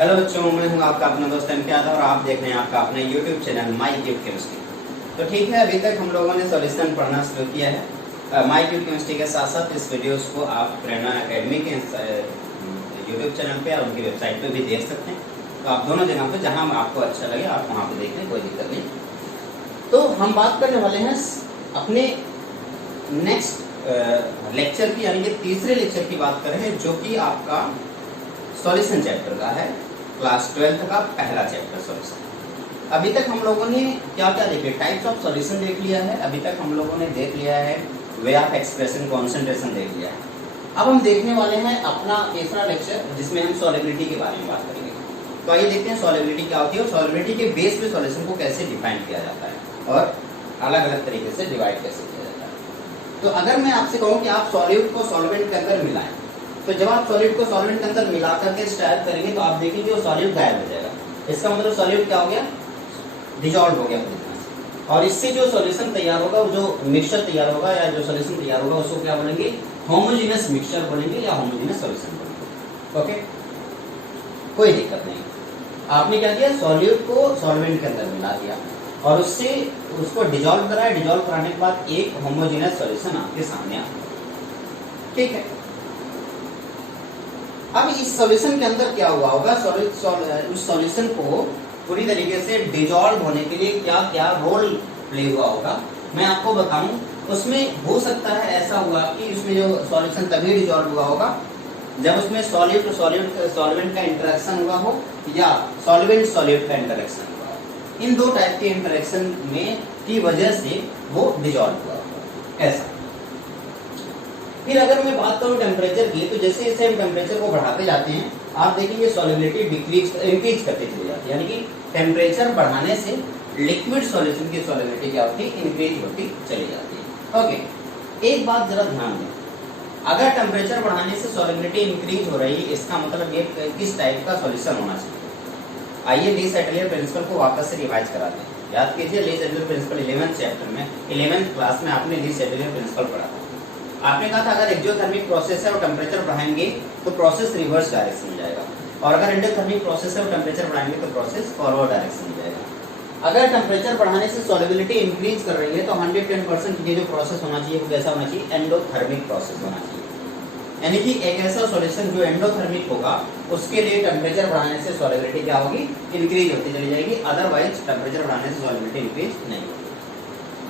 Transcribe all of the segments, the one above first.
Hello बच्चों, मैं हूं आपका अपना दोस्त इम्तियाज और आप देख रहे हैं आपका अपना YouTube channel my cube chemistry. तो ठीक है, अभी तक हम लोगों ने सॉल्यूशन पढ़ना शुरू किया है माई क्यूब केमिस्ट्री के साथ साथ इस वीडियोस को आप प्रेरणा एकेडमी के यूट्यूब चैनल पे और उनकी वेबसाइट पे भी देख सकते हैं। तो आप दोनों जगह पर जहाँ आपको अच्छा लगे आप वहाँ पर देख लें, कोई दिक्कत नहीं। तो हम बात करने वाले हैं अपने नेक्स्ट लेक्चर की, यानी कि तीसरे लेक्चर की बात कर रहे हैं, जो कि आपका सॉल्यूशन चैप्टर का है, क्लास 12th का पहला चैप्टर सॉल्यूशन। अभी तक हम लोगों ने क्या क्या देखे, टाइप्स ऑफ सॉल्यूशन देख लिया है, अभी तक हम लोगों ने देख लिया है वे ऑफ एक्सप्रेशन, कॉन्सेंट्रेशन देख लिया है। अब हम देखने वाले हैं अपना तीसरा लेक्चर, जिसमें हम सॉल्युबिलिटी के बारे में बात करेंगे। तो आइए देखते हैं सॉल्युबिलिटी क्या होती है और सॉल्युबिलिटी के बेस पे सॉल्यूशन को कैसे डिफाइन किया जाता है और अलग अलग तरीके से डिवाइड कैसे किया जाता है। तो अगर मैं आपसे कहूँ कि आप सॉल्यूट को सॉल्वेंट के अंदर मिलाएं, तो जब आप सॉल्यूट को सॉल्वेंट के अंदर मिला करके स्टार्ट करेंगे तो आप देखेंगे वो सॉल्यूट गायब हो जाएगा। इसका मतलब सॉल्यूट क्या हो गया, डिजॉल्व हो गया पूरी तरह से। और इससे जो सॉल्यूशन तैयार होगा, जो मिक्सचर तैयार होगा या जो सॉल्यूशन तैयार होगा, उसको क्या बोलेंगे, होमोजेनियस मिक्सचर बोलेंगे या होमोजेनियस सॉल्यूशन बोलेंगे। ओके, कोई दिक्कत नहीं। आपने क्या किया, सॉल्यूट को सॉल्वेंट के अंदर मिला दिया और उससे उसको डिजॉल्व कराया। डिजॉल्व कराने के बाद एक होमोजेनियस सॉल्यूशन आपके सामने आ गया। ठीक है, अब इस सॉल्यूशन के अंदर क्या हुआ होगा, उस सॉल्यूशन को पूरी तरीके से डिजॉल्व होने के लिए क्या क्या रोल प्ले हुआ होगा मैं आपको बताऊं। उसमें हो सकता है ऐसा हुआ कि उसमें जो सॉल्यूशन तभी डिजॉल्व हुआ होगा जब उसमें सॉल्वेंट का इंटरेक्शन हुआ हो या सॉल्वेंट सॉल्यूट का इंटरेक्शन हुआ हो। इन दो टाइप के इंटरेक्शन में की वजह से वो डिजॉल्व हुआ होगा ऐसा। फिर अगर मैं बात करूं टेम्परेचर की, तो जैसे जैसे हम टेम्परेचर को बढ़ाते जाते हैं आप देखेंगे सॉल्युबिलिटी इंक्रीज करते चली जाती है, यानी कि टेम्परेचर बढ़ाने से लिक्विड सॉल्यूशन की सॉल्युबिलिटी क्या होती है, इंक्रीज होती चली जाती है। ओके, एक बात जरा ध्यान दें, अगर टेम्परेचर बढ़ाने से सॉल्युबिलिटी इंक्रीज हो रही है, इसका मतलब ये किस टाइप का सॉल्यूशन होना चाहिए। आइए ली सेटलियर प्रिंसिपल को वापस से रिवाइज कराते हैं। याद कीजिए, ली सेटलियर प्रिंसिपल 11th चैप्टर में 11th क्लास में आपने ली सेटलियर प्रिंसिपल पढ़ा था। आपने कहा था अगर एक्सोथर्मिक प्रोसेस है और टेम्परेचर बढ़ाएंगे तो प्रोसेस रिवर्स डायरेक्शन में जाएगा, और अगर एंडोथर्मिक प्रोसेस है और टेम्परेचर बढ़ाएंगे तो प्रोसेस फॉरवर्ड डायरेक्शन में जाएगा। अगर टेम्परेचर बढ़ाने से सॉल्युबिलिटी इंक्रीज कर रही है तो 110% ये जो प्रोसेस होना चाहिए वो कैसा होना चाहिए, एंडोथर्मिक प्रोसेस होना चाहिए। यानी कि एक ऐसा सॉल्यूशन जो एंडोथर्मिक होगा उसके लिए टेम्परेचर बढ़ाने से सॉल्युबिलिटी क्या होगी, इंक्रीज होती चली जाएगी, अदरवाइज टेम्परेचर बढ़ाने से सॉल्युबिलिटी इंक्रीज नहीं होगी।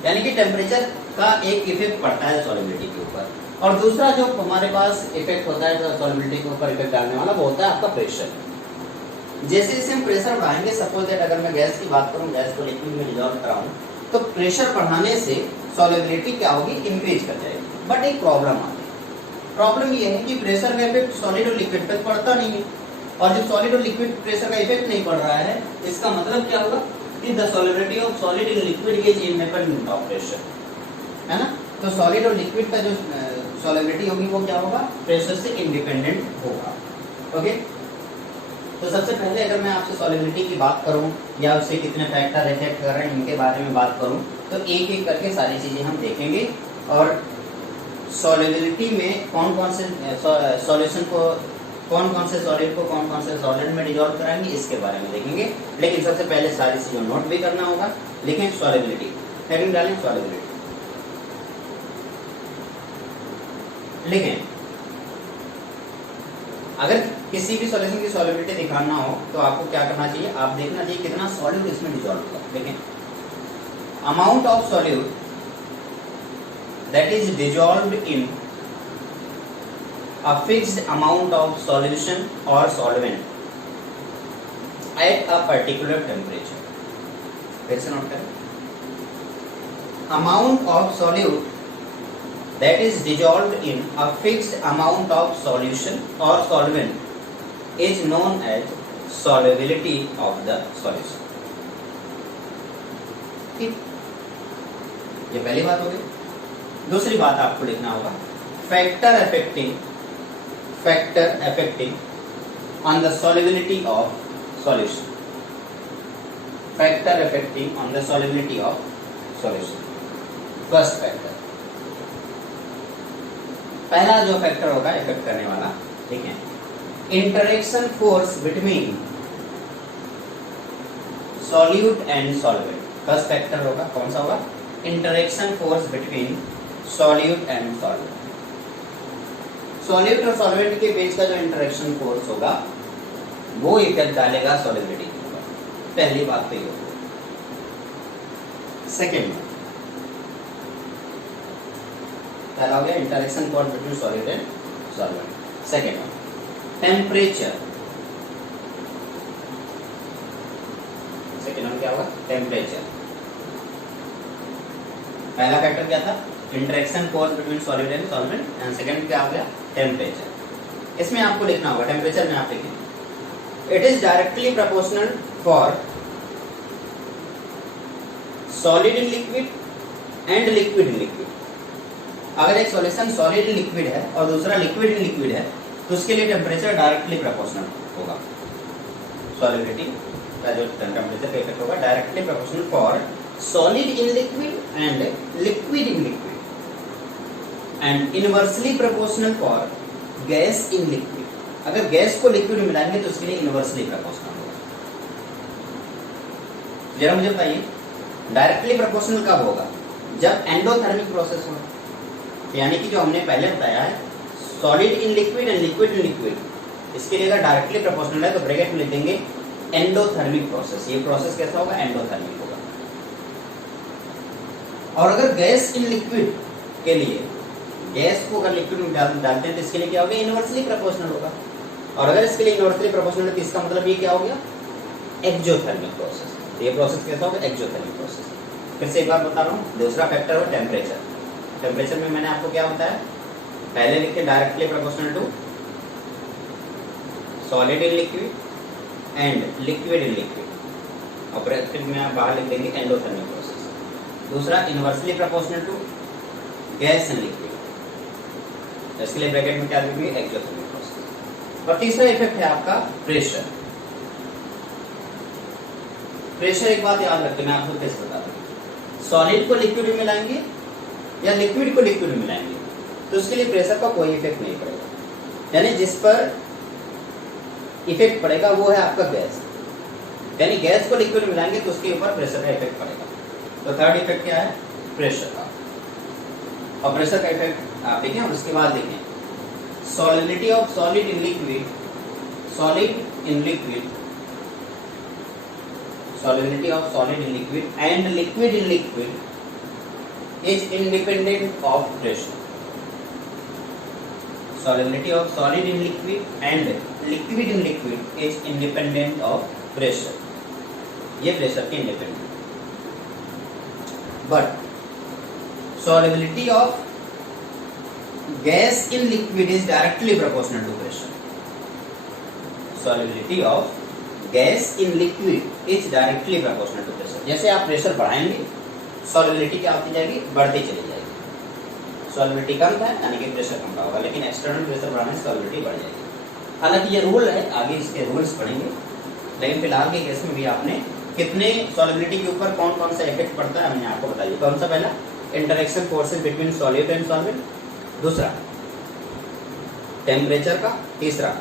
यानी कि टेम्परेचर का एक इफेक्ट पड़ता है सॉल्युबिलिटी के ऊपर, और दूसरा जो हमारे पास इफेक्ट होता है सॉल्युबिलिटी के ऊपर इफेक्ट डालने वाला वो होता है आपका प्रेशर। जैसे जैसे हम प्रेशर बढ़ाएंगे, सपोज दैट अगर मैं गैस की बात करूं, गैस को लिक्विड में डिसॉल्व कराऊं, तो प्रेशर बढ़ाने से सॉल्युबिलिटी क्या होगी, इंक्रीज कर जाएगी। बट एक प्रॉब्लम आती है, प्रॉब्लम ये है कि प्रेशर का इफेक्ट सॉलिड और लिक्विड पर पड़ता नहीं है, और जब सॉलिड और लिक्विड प्रेशर का इफेक्ट नहीं पड़ रहा है, इसका मतलब क्या होगा कि the solubility of solid in liquid is independent of pressure, है ना। तो सॉलिड और लिक्विड का जो सॉल्युबिलिटी होगी वो क्या होगा, प्रेशर से इंडिपेंडेंट होगा। ओके, तो सबसे पहले अगर मैं आपसे सॉल्युबिलिटी की बात करूं या उससे कितने फैक्टर इफेक्ट कर रहे हैं इनके बारे में बात करूं, तो एक एक करके सारी चीजें हम देखेंगे और सॉल्युबिलिटी में कौन कौन से सॉल्यूशन को, कौन कौन से सॉलिड को कौन कौन से सॉलिड में डिसॉल्व कराएंगे इसके बारे में देखेंगे। लेकिन सबसे पहले सारी चीजें नोट भी करना होगा। लेकिन सॉल्युबिलिटी हेडिंग डालें, सॉल्युबिलिटी। लेकिन अगर किसी भी सॉल्यूशन की सॉल्युबिलिटी दिखाना हो तो आपको क्या करना चाहिए, आप देखना चाहिए कितना सॉल्यूट इसमें डिसॉल्व होगा। देखें, amount of solute that is dissolved in a fixed amount of solution or solvent at a particular temperature. फिर से नोट करें, amount of solute that is dissolved in a fixed amount of solution or solvent is known as solubility of the solution. ठीक, ये पहली बात हो गई। दूसरी बात आपको लिखना होगा, factor affecting on the solubility of solution. Factor affecting on the solubility of solution. First factor, पहला जो फैक्टर होगा इफेक्ट करने वाला, ठीक है, interaction force between solute and solvent. First factor होगा कौन सा होगा? Interaction force between solute and solvent. Solute और सॉल्वेंट के बीच का जो इंटरेक्शन फोर्स होगा वो इफेक्ट डालेगा सॉल्युबिलिटी पर। पहली बात तो ये होगी। सेकेंड, पहला हो गया interaction force between solute and solvent. Second, temperature. Second क्या होगा? टेम्परेचर। पहला फैक्टर क्या था? Interaction force between solute and solvent, and second क्या हो गया? टेम्परेचर। इसमें आपको लिखना होगा, टेम्परेचर में आप लिखें it is directly proportional for solid in liquid and liquid in liquid. अगर एक सॉल्यूशन सॉलिड इन लिक्विड है और दूसरा लिक्विड इन लिक्विड है तो उसके लिए टेम्परेचर डायरेक्टली प्रोपोर्शनल होगा। सॉलिबिलिटी का जो टेम्परेचर का इफेक्ट होगा directly proportional for solid in liquid and liquid in liquid, and inversely proportional for gas in liquid. अगर गैस को लिक्विड में मिलाएंगे तो उसके लिए इनवर्सली प्रोपोर्शनल होगा। जरा मुझे बताइए, डायरेक्टली प्रोपोर्शनल कब होगा? जब एंडोथर्मिक प्रोसेस हो, यानी कि जो हमने पहले बताया है solid in liquid and liquid in liquid, इसके लिए अगर डायरेक्टली प्रोपोर्शनल है तो ब्रैकेट में लिख देंगे एंडोथर्मिक प्रोसेस। ये प्रोसेस कैसा होगा? एंडोथर्मिक होगा। और अगर गैस इन लिक्विड के लिए, गैस को अगर लिक्विड में डालते हैं तो इसके लिए क्या होगा? इनवर्सली प्रोपोर्शनल होगा। और अगर इसके लिए इनवर्सली प्रोपोर्शनल है तो इसका मतलब ये क्या हो गया? Exothermic process. ये प्रोसेस कैसा होगा? Exothermic process. फिर से एक बार बता रहा हूँ, दूसरा फैक्टर हो टेम्परेचर। टेम्परेचर में मैंने आपको क्या बताया? पहले लिखे directly proportional to solid in liquid and liquid in liquid, और ब्रैकेट में आप बाहर लिख देंगे एंडोथर्मिक प्रोसेस। दूसरा inversely proportional to gas in liquid, इसके लिए ब्रैकेट में क्या लिखेंगे? Exothermic process. और तीसरा इफेक्ट है आपका प्रेशर। प्रेशर एक बात याद रखें, मैं आपको कैसे बता दूं। सॉलिड को लिक्विड में मिलाएंगे या लिक्विड को लिक्विड में मिलाएंगे तो उसके लिए प्रेशर का कोई इफेक्ट नहीं पड़ेगा। यानी जिस पर इफेक्ट पड़ेगा वो है आपका गैस। यानी गैस को लिक्विड में मिलाएंगे तो उसके ऊपर प्रेशर का इफेक्ट पड़ेगा। तो थर्ड इफेक्ट क्या है? प्रेशर का। और प्रेशर का इफेक्ट आप देखें और उसके बाद देखें solubility of solid in liquid, solid in liquid, solubility of solid in liquid and liquid in liquid is independent of pressure. Solubility of solid in liquid and liquid in liquid is independent of pressure. ये pressure के independent. But solubility of gas in liquid is directly proportional to pressure. Solubility of gas in liquid is directly proportional to pressure. जैसे आप pressure बढ़ाएंगे solubility क्या होती जाएगी? बढ़ती चली जाएगी। सॉल्युबिलिटी कम था यानी कि प्रेशर कम का होगा, लेकिन एक्सटर्नल प्रेशर बढ़ाने से सॉल्युबिलिटी बढ़ जाएगी। हालांकि ये रूल है, आगे इसके रूल्स पढ़ेंगे, लेकिन फिलहाल के केस में भी आपने कितने सॉल्युबिलिटी के ऊपर कौन कौन सा इफेक्ट पड़ता है हमने आपको बताइए। कौन सा? पहला interaction forces between solute and solvent, दूसरा टेम्परेचर का, तीसरा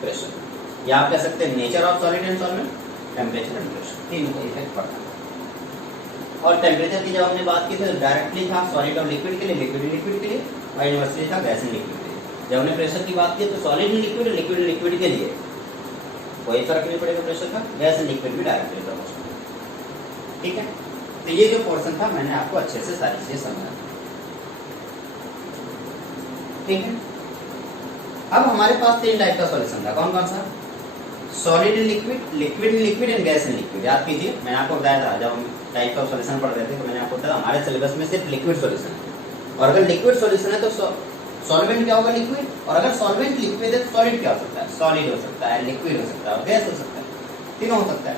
प्रेशर। या आप कह सकते हैं nature of solid and solvent, temperature and pressure, तीनों का इफेक्ट पड़ता है। और टेम्परेचर की जब हमने बात की थी तो डायरेक्टली था सॉलिड और लिक्विड के लिए, लिक्विड लिक्विड के लिए, और इनवर्सली था गैस एंड लिक्विड के लिए। जब हमने प्रेशर की बात की तो solid and liquid, liquid liquid के लिए कोई फर्क नहीं पड़ेगा प्रेशर का, गैस एंड लिक्विड भी डायरेक्टली प्रोपोर्शनल। ठीक है, तो ये जो पोर्शन था मैंने आपको अच्छे से सारी चीजें समझा। ठीक है, अब हमारे पास तीन टाइप का सॉल्यूशन था। कौन कौन सा? Solid in liquid, liquid in liquid and gas in liquid. याद कीजिए, मैंने आपको बताया था जब हम टाइप ऑफ सॉल्यूशन पढ़ रहे थे तो मैंने आपको बताया हमारे सिलेबस में सिर्फ लिक्विड सॉल्यूशन है। और अगर लिक्विड सॉल्यूशन है तो सॉल्वेंट क्या होगा? लिक्विड। और अगर सॉल्वेंट लिक्विड है तो सॉलिड क्या हो सकता है? सॉलिड हो सकता है, लिक्विड हो सकता है और गैस हो सकता है, तीनों हो सकता है।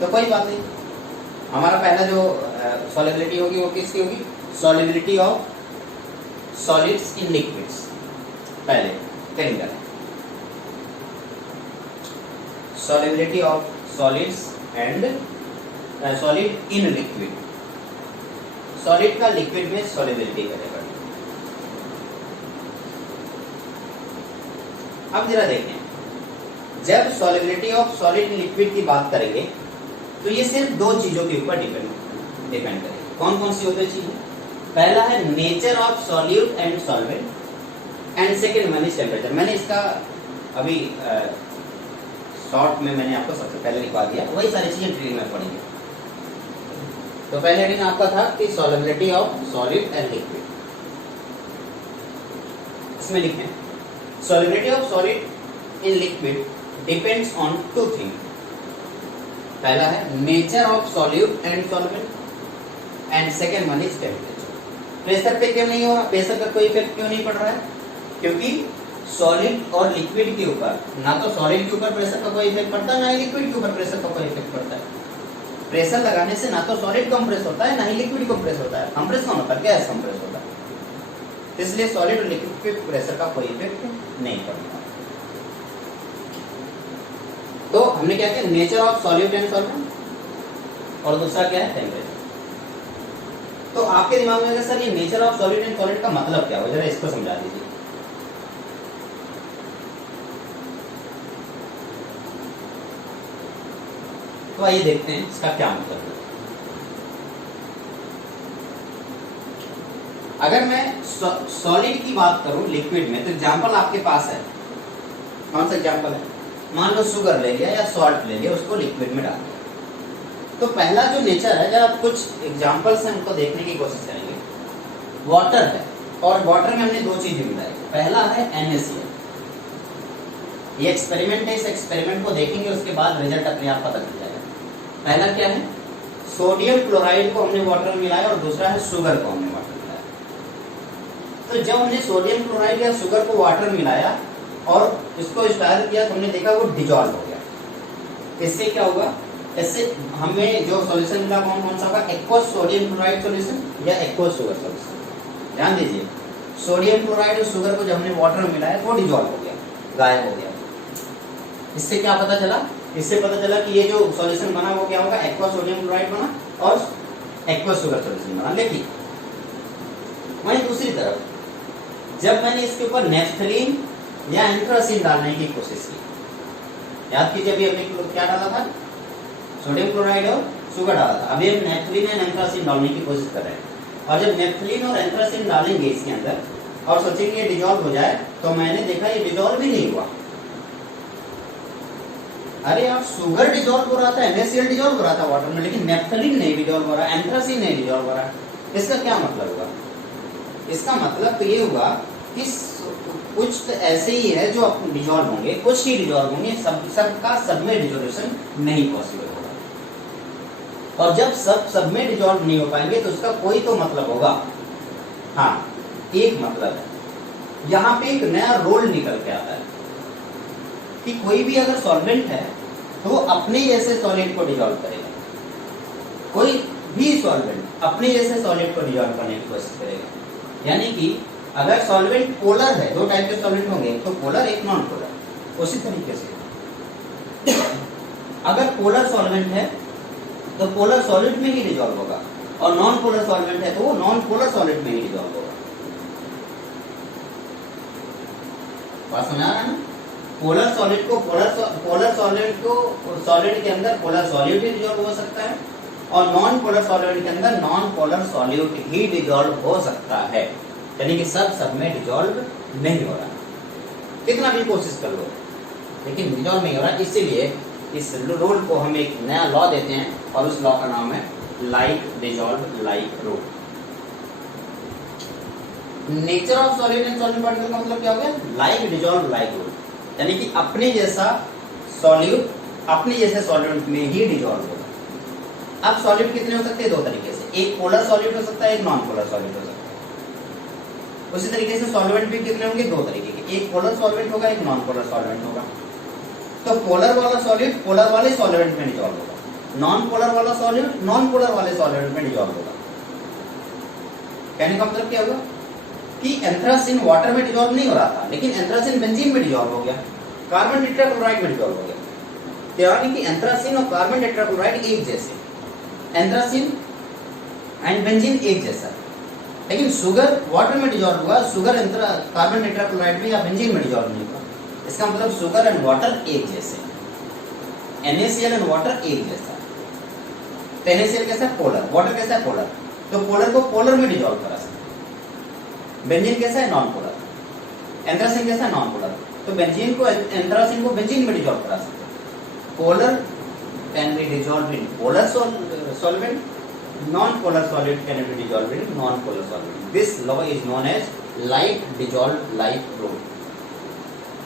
तो कोई बात नहीं, हमारा पहला जो सॉल्युबिलिटी होगी वो किसकी होगी? Solubility of solids in liquids. पहले करेंगे solubility of solids and solid in liquid। solid का liquid में solubility करेगा। अब जरा देखें, जब solubility of solid in liquid की बात करेंगे तो ये सिर्फ दो चीजों के ऊपर डिपेंड करेगा। कौन कौन सी होती चीजें? पहला है nature of solute and solvent and second one is temperature. मैंने इसका अभी शॉर्ट में मैंने आपको सबसे पहले लिखवा दिया, वही सारी चीजें डिटेल में पढ़ेंगे। तो पहले हेडिंग आपका था कि solubility of solid and liquid. इसमें लिखें solubility of solid in liquid depends on two thing. पहला है nature of solute and solvent and second one is temperature. Pressure पे क्यों नहीं हो रहा? प्रेशर का कोई इफेक्ट क्यों नहीं पड़ रहा है? क्योंकि सॉलिड और लिक्विड के ऊपर ना तो सॉलिड के ऊपर प्रेशर का कोई इफेक्ट पड़ता है, ना ही लिक्विड के ऊपर प्रेशर का कोई इफेक्ट पड़ता है। प्रेशर लगाने से ना तो सॉलिड कंप्रेस होता है, ना ही लिक्विड कंप्रेस होता है। कंप्रेस कौन होता है? गैस कंप्रेस होता है। इसलिए सॉलिड और लिक्विड पे प्रेशर का कोई इफेक्ट नहीं पड़ता। तो हमने क्या किया? Nature of solute and solvent, और दूसरा क्या है? टेम्परेचर। तो आपके दिमाग में सर ये nature of solid and solid का मतलब क्या हो, जरा इसको समझा दीजिए। तो आइए देखते हैं इसका क्या मतलब है। अगर मैं सॉलिड की बात करूं लिक्विड में, तो एग्जांपल आपके पास है। कौन सा एग्जांपल है? मान लो शुगर ले लिया या सॉल्ट ले लिया, उसको लिक्विड में डाल दिया। तो पहला जो नेचर है, जरा कुछ एग्जांपल्स हैं उनको देखने की कोशिश करेंगे। वाटर है, और वाटर में हमने दो चीजें मिलाई। पहला है NaCl। ये एक्सपेरिमेंट है, इस एक्सपेरिमेंट को देखेंगे, उसके बाद रिजल्ट अपने आप पता चल जाएगा। पहला क्या है? सोडियम क्लोराइड को हमने वाटर में मिलाया, और दूसरा है शुगर को हमने वाटर में मिलाया। तो जब हमने सोडियम क्लोराइड या शुगर को वाटर में मिलाया और इसको स्टार किया, तो हमने देखा वो डिजॉल्व हो गया। इससे क्या होगा? इससे हमें जो सॉल्यूशन मिला कौन कौन सा होगा? एक्वस सोडियम क्लोराइड सॉल्यूशन या एक्वस शुगर सॉल्यूशन। ध्यान दीजिए, सोडियम क्लोराइड और शुगर को जब हमने वाटर में मिलाया तो डिजॉल्व हो गया, गायब हो गया। इससे क्या पता चला? इससे पता चला कि ये जो सॉल्यूशन बना वो क्या होगा? एक्वा सोडियम क्लोराइड बना और एक्वा शुगर सॉल्यूशन बना। लेकिन वहीं दूसरी तरफ जब मैंने इसके ऊपर नेफ्थलीन या एंथ्रासिन डालने की कोशिश की, याद कीजिए अभी हमने क्या डाला था? सोडियम क्लोराइड और शुगर डाला था। अभी हम नेफ्थलीन या एंथ्रासिन डालने की कोशिश कर रहे हैं, और जब नेफ्थलीन और एंथ्रासिन डालेंगे इसके अंदर और सोचेंगे ये डिजॉल्व हो जाए, तो मैंने देखा ये डिजॉल्व ही नहीं हुआ। अरे यार, शुगर डिजॉल्व हो रहा था, NaCl डिजॉल्व हो रहा था वाटर में, लेकिन नेफ्थलीन नहीं डिजॉल्व हो रहा, एंथ्रासिन नहीं डिजॉल्व हो रहा। इसका क्या मतलब हुआ? इसका मतलब तो ये हुआ कि कुछ तो ऐसे ही है जो डिजॉल्व होंगे, कुछ ही डिजॉल्व होंगे, सबका सब में डिजोल्यूशन नहीं पॉसिबल होगा। और जब सब में डिजॉल्व नहीं हो पाएंगे तो उसका कोई तो मतलब होगा। हाँ, एक मतलब है, यहाँ पे एक नया रोल निकल के आता है कि कोई भी अगर सॉल्वेंट है तो वो अपने जैसे सॉलिड को डिजॉल्व करेगा। कोई भी सॉल्वेंट अपने जैसे सॉलिड को डिजॉल्व करने की कोशिश करेगा। यानी कि अगर सॉल्वेंट पोलर है, दो टाइप के सॉल्वेंट होंगे, तो पोलर एक नॉन पोलर। उसी तरीके से अगर पोलर सॉल्वेंट है तो पोलर सॉलिड में ही डिजॉल्व होगा, और नॉन पोलर सॉल्वेंट है तो वो नॉन पोलर सॉलिड में ही डिजॉल्व होगा। बात समझ आ रहा है ना? पोलर सॉलिड को पोलर सॉलिड को सॉलिड के अंदर पोलर सॉल्यूट ही डिजॉल्व हो सकता है, और नॉन पोलर सॉलिड के अंदर नॉन पोलर सॉल्यूट ही डिजॉल्व हो सकता है। यानी कि सब में डिजॉल्व नहीं हो रहा, कितना भी कोशिश कर लो, लेकिन डिजॉल्व नहीं हो रहा। इसीलिए इस रूल को हम एक नया लॉ देते हैं, और उस लॉ का नाम है like dissolve like rule. Nature of solid and solvent particle का मतलब क्या हो गया? Like dissolve like rule. यानी कि अपने जैसा सॉल्यूट अपने जैसे सॉल्वेंट में ही डिजॉल्व होगा। अब सॉल्यूट कितने हो सकते हैं? दो तरीके से, एक पोलर सॉल्यूट हो सकता है, एक नॉन पोलर सॉल्यूट हो सकता है। उसी तरीके से सॉल्वेंट भी कितने होंगे? दो तरीके के, एक पोलर सॉल्वेंट होगा, एक नॉन पोलर सॉल्वेंट होगा। तो पोलर वाला सॉल्यूट पोलर वाले सॉल्वेंट में डिजॉल्व होगा, नॉन पोलर वाला सॉल्यूट नॉन पोलर वाले सॉल्वेंट में डिजॉल्व होगा। कहने का मतलब क्या हुआ कि एंथ्रासिन वाटर में डिजॉल्व नहीं हो रहा था, लेकिन एंथ्रासिन बेंजीन में डिजॉल्व हो गया, कार्बन टेट्राक्लोराइड में डिजॉल्व हो गया। यानी कि एंथ्रासिन और कार्बन टेट्राक्लोराइड एक जैसे, एंथ्रासिन एंड बेंजीन एक जैसा। लेकिन शुगर वाटर में डिजॉल्व हुआ, शुगर कार्बन टेट्राक्लोराइड में या बेंजीन में डिजॉल्व नहीं हुआ। इसका मतलब शुगर एंड वाटर एक जैसे, NaCl एंड वाटर एक जैसा। तो NaCl कैसा है? पोलर। वाटर कैसा है? पोलर। तो पोलर को पोलर में डिजॉल्व करा सकते। बेंजीन कैसा है? Non polar. एंथ्रासिन कैसा है? Non polar. तो बेंजीन को, एंथ्रासिन को बेंजीन में डिजॉल्व करा सकते। Polar can be dissolve in polar solvent, non polar solid can be dissolve in non polar solvent. This law is known as like dissolve like rule.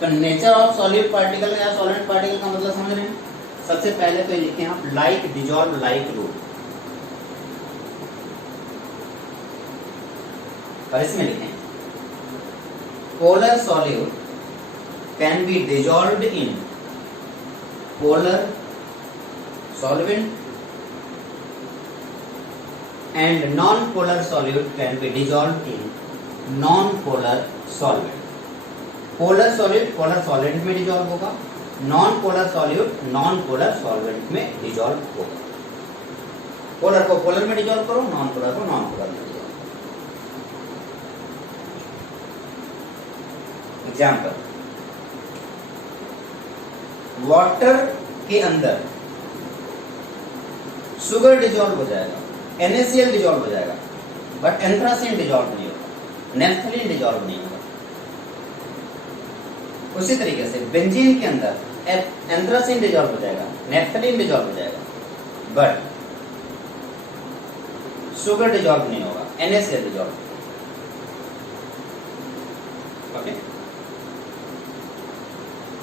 तो nature of solid particle या solid particle का मतलब समझ रहे हैं? सबसे पहले तो लिखें आप लाइक डिजॉल्व लाइक रूल, और इसमें लिखें polar solute can be dissolved in polar solvent and non-polar solute can be dissolved in non-polar solvent. Polar solute polar solvent में dissolve होगा, non-polar solute non-polar solvent में dissolve होगा। polar को polar में dissolve करो, non-polar को non-polar में dissolve करो। Example, water के अंदर शुगर डिजॉल्व हो जाएगा, NaCl डिजॉल्व हो जाएगा, बट एंथ्रासिन डिजॉल्व नहीं होगा, नेफ्थलीन डिजॉल्व नहीं होगा। उसी तरीके से बेंजीन के अंदर एंथ्रासिन डिजॉल्व हो जाएगा, नेफ्थलीन डिजॉल्व हो जाएगा, बट शुगर डिजॉल्व नहीं होगा, NaCl डिजॉल्व। ओके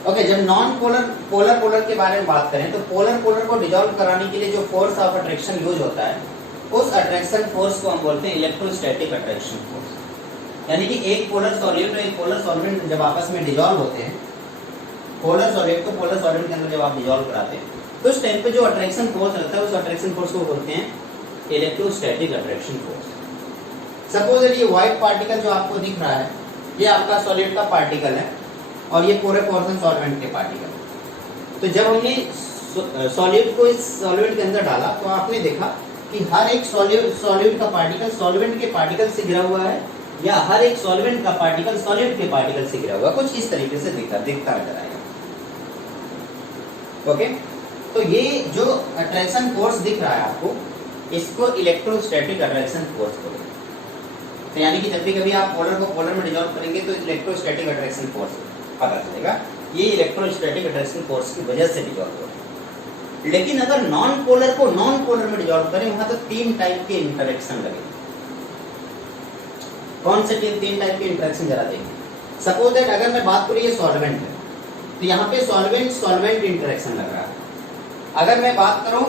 ओके, जब नॉन पोलर पोलर पोलर के बारे में बात करें तो पोलर पोलर को डिजॉल्व कराने के लिए जो फोर्स ऑफ अट्रैक्शन यूज होता है, उस अट्रैक्शन फोर्स को हम बोलते हैं इलेक्ट्रोस्टैटिक अट्रैक्शन फोर्स। यानी कि एक पोलर सॉल्यूट और एक पोलर सॉल्वेंट जब आपस में डिजॉल्व होते हैं, पोलर सॉल्यूट को पोलर सॉल्वेंट के अंदर जब आप डिजॉल्व कराते हैं, तो उस टाइम पे जो अट्रैक्शन फोर्स रहता है, उस अट्रैक्शन फोर्स को बोलते हैं इलेक्ट्रोस्टैटिक अट्रैक्शन फोर्स। सपोज ये व्हाइट पार्टिकल जो आपको दिख रहा है, ये आपका सॉलिड का पार्टिकल है और ये पूरे पोर्शन सॉल्वेंट के पार्टिकल। तो जब हमने सॉल्यूट को इस सॉल्वेंट के अंदर डाला तो आपने देखा कि हर एक सॉल्यूट का पार्टिकल सॉल्वेंट के पार्टिकल से घिरा हुआ है, या हर एक सॉल्वेंट का पार्टिकल सॉल्यूट के पार्टिकल से घिरा हुआ है। कुछ इस तरीके से दिखता नजर आएगा। ओके, तो ये जो अट्रैक्शन फोर्स दिख रहा है आपको, इसको इलेक्ट्रोस्टैटिक अट्रैक्शन फोर्स बोलते हैं। तो यानी कि जब भी कभी आप पोलर को पोलर में डिजॉल्व करेंगे तो इलेक्ट्रोस्टैटिक अट्रैक्शन फोर्स पता चलेगा, ये इलेक्ट्रोस्टैटिक अट्रैक्शन फोर्स की वजह से डिजॉल्व होगा। लेकिन अगर नॉन पोलर को नॉन पोलर में डिजॉल्व करें, वहां तो तीन टाइप के इंटरेक्शन लगेंगे। कौन से तीन टाइप के इंटरेक्शन जरा देखें। सपोज दैट अगर मैं बात करूं ये सॉल्वेंट है, तो यहाँ पे सॉल्वेंट सॉल्वेंट इंटरेक्शन लग रहा है। अगर मैं बात करूं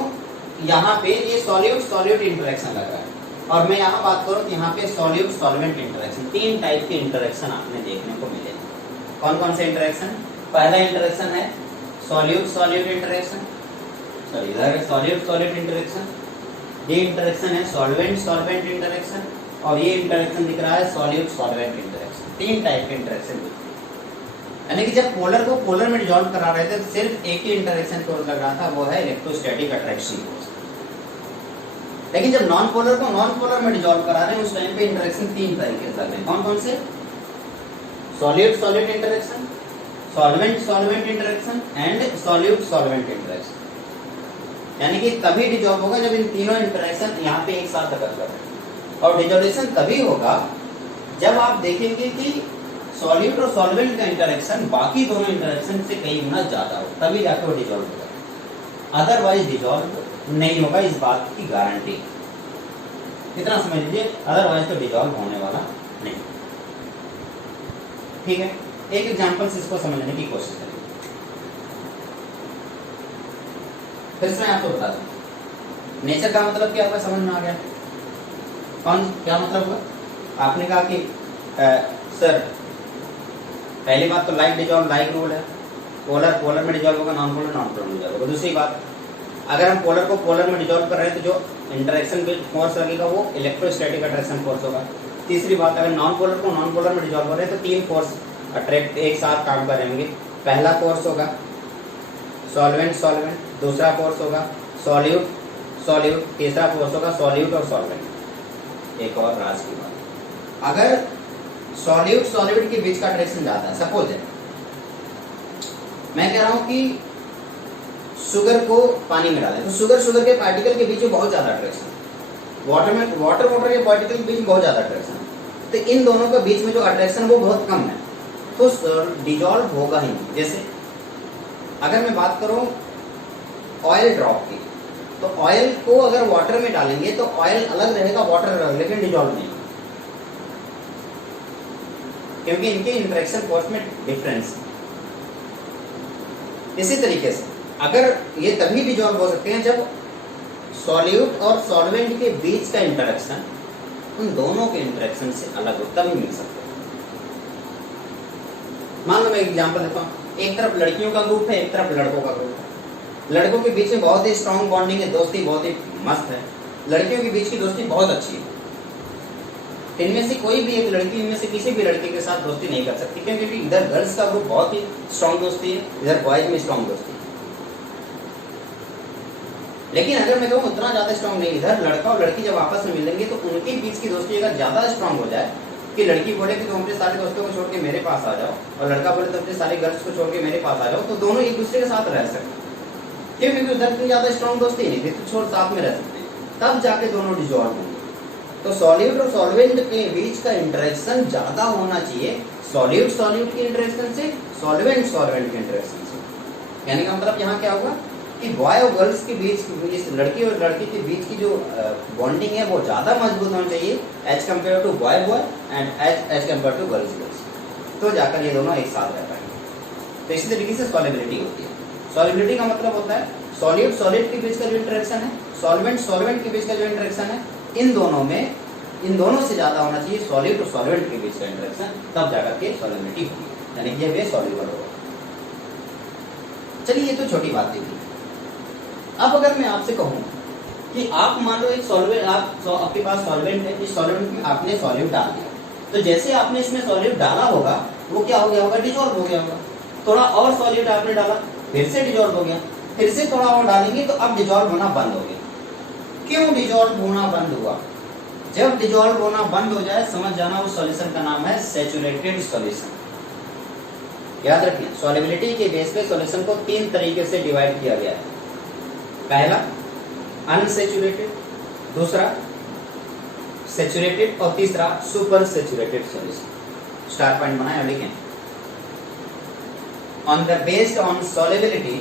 यहाँ पे ये सॉल्यूट सॉल्यूट इंटरेक्शन लग रहा है, और मैं यहाँ बात करूं तो यहाँ पे सॉल्यूट सॉल्वेंट इंटरेक्शन। तीन टाइप के इंटरेक्शन आपने देखने को मिलेंगे। कौन कौन से इंटरेक्शन? पहला इंटरेक्शन है सॉल्यूट सॉल्यूट इंटरेक्शन, सॉरी इधर सॉल्यूट सॉल्यूट इंटरेक्शन। ये इंटरेक्शन है सॉल्वेंट सॉल्वेंट इंटरेक्शन, और ये इंटरेक्शन दिख रहा है सॉल्यूट सॉल्वेंट इंटरेक्शन। तीन टाइप के इंटरेक्शन दिख रहे हैं। यानी कि जब पोलर को पोलर में डिजॉल्व करा रहे थे तो सिर्फ एक ही इंटरेक्शन फोर्स लग रहा था, वो है इलेक्ट्रोस्टैटिक अट्रैक्शन फोर्स। लेकिन जब नॉन पोलर को नॉन पोलर में डिजॉल्व करा रहे हैं, उस टाइम पे इंटरेक्शन तीन तरीके से लग रहे हैं। कौन कौन से? Solute solute interaction, solvent solvent interaction and solute solvent interaction. यानी कि तभी डिजॉल्व होगा जब इन तीनों इंटरेक्शन यहाँ पे एक साथ अगर कर रहे हैं। और डिजॉल्यूशन तभी होगा जब आप देखेंगे कि सॉल्यूट और सॉल्वेंट का इंटरेक्शन बाकी दोनों इंटरेक्शन से कई गुना ज्यादा हो, तभी जाकर वो डिजॉल्व होगा। अदरवाइज डिजॉल्व नहीं होगा, इस बात की गारंटी। इतना समझ लीजिए, अदरवाइज तो डिजॉल्व होने वाला नहीं। ठीक है, एक एग्जांपल से इसको समझने की कोशिश करेंगे। फिर से मैं आपको बता दूं, नेचर का मतलब क्या हुआ, समझ में आ गया? कौन क्या मतलब हुआ? आपने कहा कि सर पहली बात तो लाइक डिजॉल्व लाइक रूल है, पोलर पोलर में डिजॉल्व होगा, नॉन पोलर नॉन पोलर में डिजॉल्व होगा। दूसरी बात, अगर हम पोलर को पोलर में डिजॉल्व कर रहे हैं तो जो इंटरेक्शन फोर्स लगेगा वो इलेक्ट्रोस्टैटिक अट्रैक्शन फोर्स होगा। तीसरी बात, अगर नॉन पोलर को नॉन पोलर में डिजॉल्व हो रहे हैं तो तीन फोर्स अट्रैक्ट एक साथ काम करेंगे। पहला फोर्स होगा सॉल्वेंट सॉल्वेंट, दूसरा फोर्स होगा सॉल्यूट सॉल्यूट, तीसरा फोर्स होगा सॉल्यूट और सॉल्वेंट। एक और राज की बात, अगर सॉल्यूट सॉल्यूट के बीच का अट्रैक्शन ज्यादा है, सपोज है मैं कह रहा हूं कि शुगर को पानी में डालें तो शुगर के पार्टिकल के बीच में बहुत ज्यादा अट्रैक्शन, वाटर के पार्टिकल के बीच में बहुत ज्यादा अट्रैक्शन, तो इन दोनों के बीच में जो अट्रैक्शन वो बहुत कम है, तो डिजॉल्व होगा ही नहीं। जैसे अगर मैं बात करूं ऑयल ड्रॉप की, तो ऑयल को अगर वाटर में डालेंगे तो ऑयल अलग रहेगा, वाटर अलग, लेकिन डिजॉल्व नहीं, क्योंकि इनके इंटरेक्शन फोर्स में डिफरेंस। इसी तरीके से अगर ये तभी डिजॉल्व हो सकते हैं जब सॉल्यूट और सॉल्वेंट के बीच का इंटरेक्शन उन दोनों के इंटरेक्शन से अलग हो, तभी मिल सकते हैं। मान लो मैं एग्जांपल देता हूँ, एक तरफ लड़कियों का ग्रुप है, एक तरफ लड़कों का ग्रुप है। लड़कों के बीच में बहुत ही स्ट्रॉन्ग बॉन्डिंग है, दोस्ती बहुत ही मस्त है, लड़कियों के बीच की दोस्ती बहुत अच्छी है। इनमें से कोई भी एक लड़की इनमें से किसी भी लड़के के साथ दोस्ती नहीं कर सकती, क्योंकि इधर गर्ल्स का ग्रुप बहुत ही स्ट्रॉन्ग दोस्ती है, इधर बॉयज में स्ट्रॉन्ग दोस्ती है। लेकिन अगर मैं कहूँ उतना ज्यादा स्ट्रॉन्ग नहीं, इधर लड़का और लड़की जब आपस में मिलेंगे तो उनके बीच की दोस्ती अगर ज्यादा स्ट्रॉन्ग हो जाए कि लड़की बोले कि तुम अपने सारे दोस्तों को छोड़ के मेरे पास आ जाओ, और लड़का बोले तो अपने सारे गर्ल्स को छोड़ के मेरे पास आ जाओ, तो दोनों एक दूसरे के साथ रह सकते हैं। क्यों? क्योंकि उधर इतनी ज्यादा स्ट्रॉन्ग दोस्ती नहीं थी, तो छोड़ साथ में रह सकते हैं, तब जाके दोनों डिजॉल्व होंगे। तो सॉल्यूट और सॉल्वेंट के बीच का इंटरेक्शन ज्यादा होना चाहिए, सॉल्यूट के इंटरेक्शन से, सॉल्वेंट के इंटरेक्शन से। कहने का मतलब यहाँ क्या होगा कि बॉय और गर्ल्स के बीच, इस लड़की और लड़की के बीच की जो बॉन्डिंग है वो ज़्यादा मजबूत होनी चाहिए as compare to boy and as compare to girls, तो जाकर ये दोनों एक साथ रह पाएंगे। तो इसी तरीके से सॉल्युबिलिटी होती है। सॉल्युबिलिटी का मतलब होता है सॉल्यूट के बीच का जो इंटरेक्शन है, सॉल्वेंट के बीच का जो इंटरेक्शन है, इन दोनों से ज़्यादा होना चाहिए सॉल्यूट और सॉल्वेंट के बीच का इंटरेक्शन, तब जाकर के सॉल्युबिलिटी होगी, यानी कि ये सॉल्युबल होगा। चलिए ये तो छोटी बात थी। अब अगर मैं आपसे कहूं कि आप मान लो एक सॉल्वेंट, आपके पास सॉल्वेंट है, इस सॉल्वेंट में आपने सॉल्यूट डाल दिया, तो जैसे आपने इसमें सॉल्यूट डाला होगा वो क्या हो गया होगा, डिजॉल्व हो गया होगा। थोड़ा और सॉल्यूट आपने डाला, फिर से डिजॉल्व हो गया, फिर से थोड़ा और डालेंगे तो अब डिजॉल्व होना बंद हो गया। क्यों डिजॉल्व होना बंद हुआ? जब डिजॉल्व होना बंद हो जाए समझ जाना उस सॉल्यूशन का नाम है सैचुरेटेड सॉल्यूशन। याद रखिए, सॉल्युबिलिटी के बेस पे सॉल्यूशन को 3 तरीके से डिवाइड किया गया है। पहला अनसैचुरेटेड, दूसरा सैचुरेटेड और तीसरा super saturated solution. Star point बनाए और लिखें। On the based on solubility,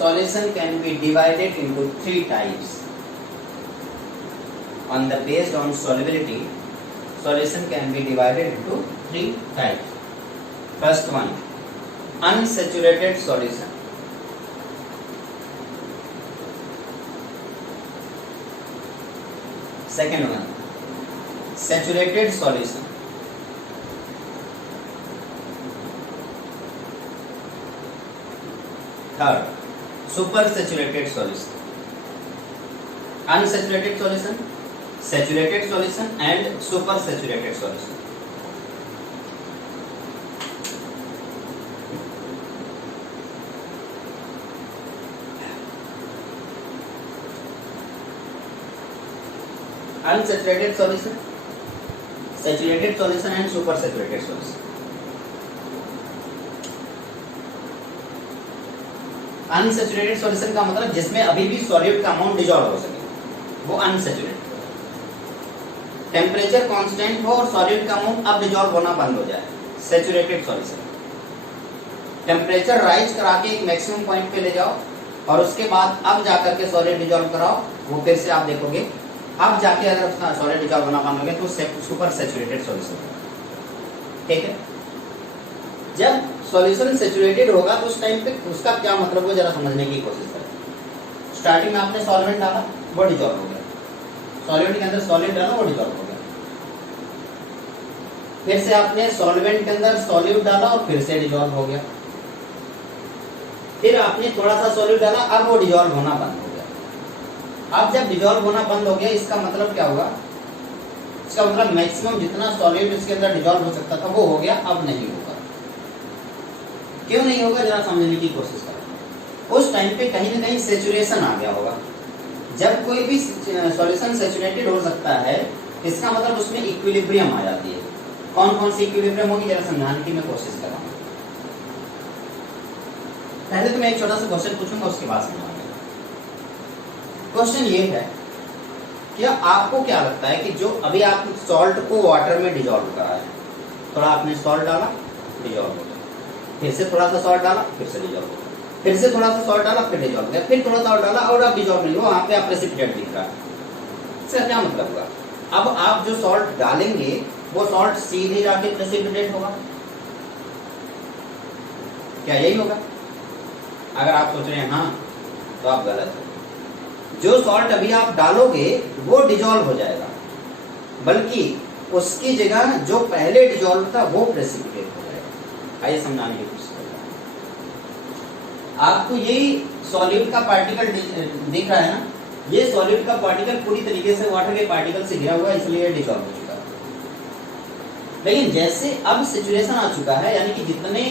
solution can be divided into 3 types. On the based on solubility, solution can be divided into 3 types. First one, unsaturated solution. Second one, saturated solution. Third, super saturated solution. Unsaturated solution, saturated solution and super saturated solution. Unsaturated solution, saturated solution and super saturated solution. Unsaturated solution का मतलब जिसमें अभी भी solute का amount dissolve हो सके, वो unsaturated. Temperature constant हो और सॉल्यूट का अमाउंट अब डिसॉल्व होना बंद हो जाए, सैचुरेटेड सॉल्यूशन। टेम्परेचर राइज करा के एक मैक्सिमम पॉइंट पे ले जाओ और उसके बाद अब जाकर के सॉलिड डिसॉल्व कराओ, वो फिर से आप देखोगे अब जाके अगर सॉलिड डिसॉल्व होना बंद हो गया तो सुपर सैचुरेटेड सॉल्यूशन। ठीक है, जब सॉल्यूशन सैचुरेटेड होगा तो उस टाइम पे उसका क्या मतलब हो जरा समझने की कोशिश करें। स्टार्टिंग में आपने सॉल्वेंट डाला, वो डिसॉल्व हो गया, सॉल्वेंट के अंदर सॉलिड डाला, वो डिसॉल्व हो गया, फिर से आपने सॉल्वेंट के अंदर सॉल्यूट डाला और फिर से डिसॉल्व हो गया, फिर आपने थोड़ा सा सॉल्यूट डाला, अब वो डिसॉल्व होना बंद हो गया। अब जब डिसॉल्व होना बंद हो गया इसका मतलब क्या होगा, इसका मतलब मैक्सिमम जितना सॉल्यूट इसके अंदर डिसॉल्व हो सकता था वो हो गया, अब नहीं होगा। क्यों नहीं होगा जरा समझने की कोशिश करें। उस टाइम पे कहीं ना कहीं सैचुरेशन आ गया होगा, जब कोई भी सॉल्यूशन सैचुरेटेड हो सकता है, इसका मतलब उसमें इक्विलिब्रियम आ जाती है। कौन कौन सी इक्विलिब्रियम होगी जरा समझाने की मैं कोशिश कर रहा हूँ। पहले तो मैं एक छोटा सा क्वेश्चन पूछूंगा, उसके बाद समझाऊंगा। क्वेश्चन ये है, क्या आपको क्या लगता है कि जो अभी आप सॉल्ट को वाटर में डिजॉल्व करा है, थोड़ा आपने सॉल्ट डाला, डिजॉल्व हो गया, फिर से थोड़ा सा सॉल्ट डाला, फिर से डिजॉल्व हो गया, फिर से थोड़ा सा सॉल्ट डाला, फिर डिजॉल्व हो गया, फिर थोड़ा सा और डाला और अब डिजॉल्व नहीं हुआ, वहां पे आप प्रेसिपिटेट दिख रहा है। इसका क्या मतलब हुआ? अब आप जो सॉल्ट डालेंगे वो सॉल्ट सीधे जाके प्रेसिपिटेट होगा, क्या यही होगा? अगर आप सोच रहे हैं हाँ, तो आप गलत है। जो सॉल्ट अभी आप डालोगे वो डिजॉल्व हो जाएगा, बल्कि उसकी जगह जो पहले डिजॉल्व था वो प्रेसिपिटेट हो जाएगा। आइए समझाने की कोशिश करते हैं। आपको यही सॉल्यूट का पार्टिकल दिख रहा है ना, ये सॉल्यूट का पार्टिकल पूरी तरीके से वाटर के पार्टिकल से घिरा हुआ है, इसलिए डिजॉल्व हो चुका है। लेकिन जैसे अब सिचुएशन आ चुका है, यानी कि जितने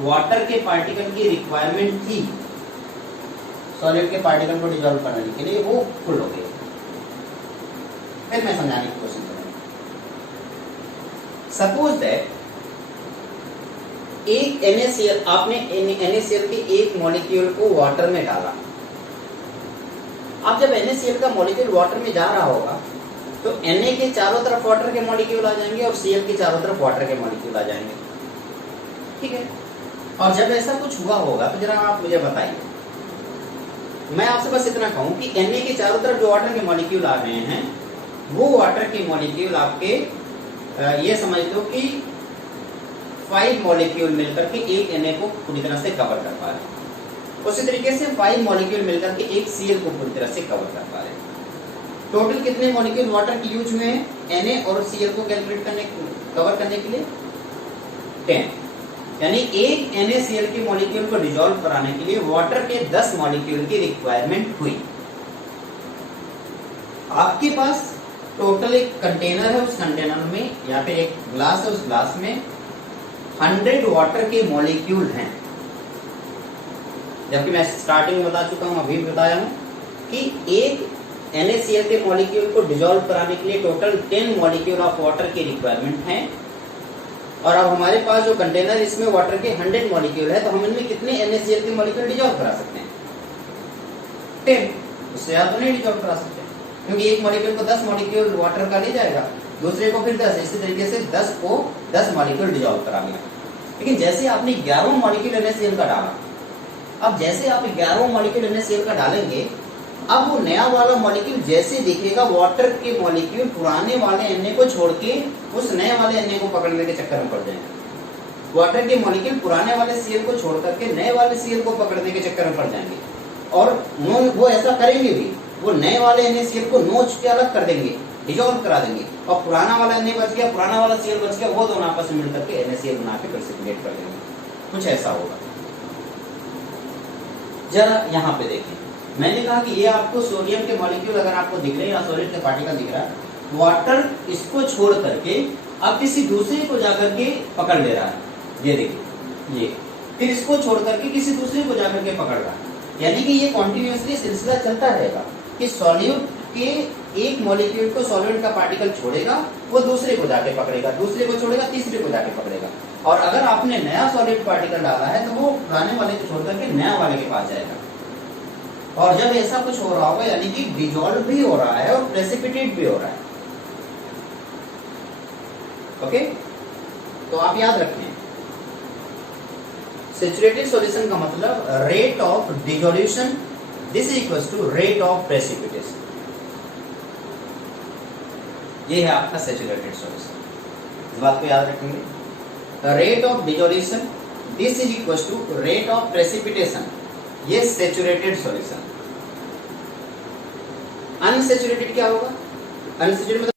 वाटर के पार्टिकल की रिक्वायरमेंट थी सॉलिड के पार्टिकल को डिसॉल्व करने के लिए, वो फुल हो गई। फिर मैं समझाने की कोशिश करूंगा। सपोज दैट एक NaCl, आपने NaCl के एक मॉलिक्यूल को वाटर में डाला। अब जब NaCl का मॉलिक्यूल वाटर में जा रहा होगा तो Na के चारों तरफ वाटर के मॉलिक्यूल आ जाएंगे और Cl के चारों तरफ वाटर के मॉलिक्यूल आ जाएंगे, ठीक है। और जब ऐसा कुछ हुआ होगा तो जरा आप मुझे बताइए, मैं आपसे बस इतना कहूं कि Na के चारों तरफ जो वाटर के मॉलिक्यूल आ रहे हैं, वो वाटर के मॉलिक्यूल आपके ये समझ लो कि 5 मॉलिक्यूल मिलकर के एक Na को पूरी तरह से कवर कर पा रहे हैं। उसी तरीके से 5 मॉलिक्यूल मिलकर के एक Cl को पूरी तरह से कवर कर पा रहे हैं। टोटल कितने मॉलिक्यूल वाटर की यूज में है Na और Cl को कैलकुलेट करने, कवर करने के लिए? 10। यानी एक NaCl के मॉलिक्यूल को डिसॉल्व कराने के लिए वाटर के 10 मॉलिक्यूल की रिक्वायरमेंट हुई। आपके पास टोटल एक कंटेनर है, उस कंटेनर में या फिर एक ग्लास है, उस ग्लास में 100 वाटर के मॉलिक्यूल हैं। जबकि मैं स्टार्टिंग में बता चुका हूं, अभी बताया हूं कि एक NaCl के मॉलिक्यूल को डिसॉल्व कराने के लिए टोटल 10 मॉलिक्यूल ऑफ वाटर की रिक्वायरमेंट है। और अब हमारे पास जो कंटेनर, इसमें वाटर के 100 मॉलिक्यूल है, तो हम इनमें कितने NaCl के मॉलिक्यूल डिसॉल्व करा सकते हैं? 10। उससे ज्यादा नहीं डिसॉल्व करा सकते, क्योंकि एक मॉलिक्यूल को 10 मॉलिक्यूल वाटर का ले जाएगा, दूसरे को फिर 10, इसी तरीके से 10 को 10 मॉलिक्यूल डिसॉल्व करा लिया। लेकिन जैसे आपने 11 मॉलिक्यूल NaCl का डाला, अब जैसे आप 11 मॉलिक्यूल NaCl का डालेंगे, अब वो नया वाला मॉलिक्यूल जैसे दिखेगा, वाटर के मॉलिक्यूल पुराने वाले Na को छोड़ के उस नए वाले Na को पकड़ने के चक्कर में पड़ जाएंगे। वाटर के मॉलिक्यूल पुराने वाले Cl को छोड़ करके नए वाले Cl को पकड़ने के चक्कर में पड़ जाएंगे, और वो ऐसा करेंगे भी, वो नए वाले NaCl को नोच के अलग कर देंगे, डिसॉल्व करा देंगे, और पुराना वाला Na बच गया, पुराना वाला Cl बच गया, वो दोनों आपस में मिलकर के NaCl बना के प्रेसिपिटेट कर देंगे। कुछ ऐसा होगा। जरा यहाँ पे देखें, मैंने कहा कि ये आपको सोडियम के मॉलिक्यूल अगर आपको दिख रहे हैं या सॉलिड का पार्टिकल दिख रहा है, वाटर इसको छोड़ करके अब किसी दूसरे को जाकर के पकड़ ले रहा है, ये देखिए, ये फिर इसको छोड़ करके किसी दूसरे को जाकर के पकड़ रहा है। यानी कि ये कॉन्टिन्यूसली सिलसिला चलता रहेगा कि सॉल्यूट के एक मॉलिक्यूल को सॉल्वेंट का पार्टिकल छोड़ेगा, वो दूसरे को जाके पकड़ेगा, दूसरे को छोड़ेगा, तीसरे को जाके पकड़ेगा। और अगर आपने नया सॉलिड पार्टिकल डाला है तो वो पुराने वाले को छोड़ करके नया वाले के पास जाएगा। और जब ऐसा कुछ हो रहा होगा, यानी कि डिसॉल्व भी हो रहा है और प्रेसिपिटेट भी हो रहा है। ओके, तो आप याद रखें, सैचुरेटेड सॉल्यूशन का मतलब rate of dissolution, this is equals to rate of precipitation. ये है आपका सैचुरेटेड सॉल्यूशन, इस बात को याद रखेंगे। Rate of dissolution, this is equals to rate of precipitation, ये सैचुरेटेड सॉल्यूशन। अनसैचुरेटेड क्या होगा? अनसैचुरेटेड